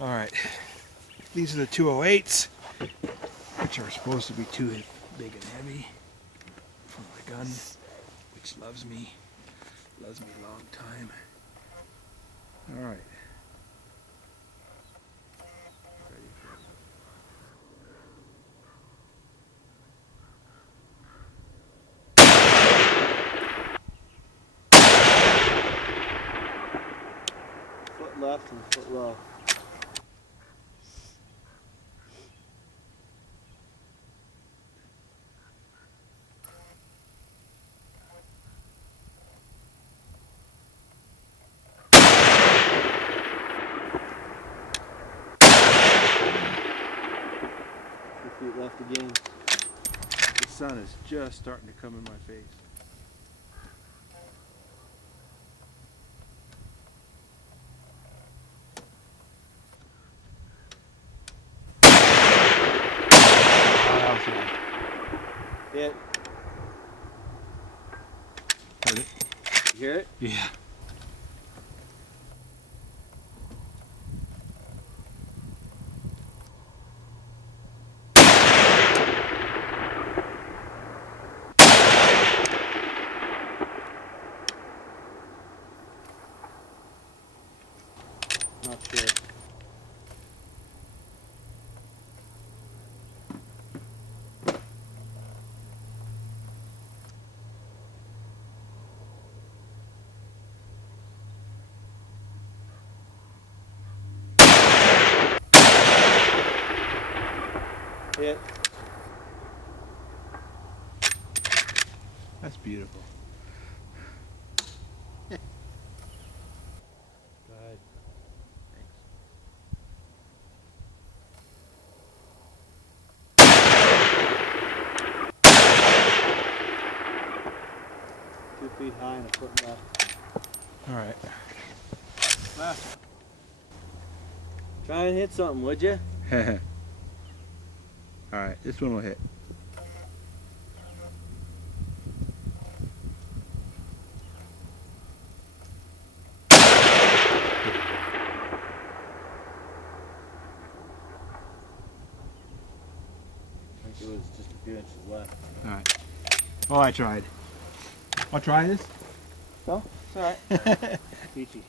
All right, these are the 208s, which are supposed to be too big and heavy for my gun, which loves me a long time. All right. Ready for Foot left and foot low. Feet left again. The sun is just starting to come in my face. Hit. Heard it? You hear it? Yeah. Not sure. Hit. That's beautiful. Go ahead. Thanks. 2 feet high and a foot left. All right. Last Try and hit something, would you? one. All right, this one will hit. I think it was just a few inches left. All right. Oh, I tried. I'll try this. No, it's alright. Peachy.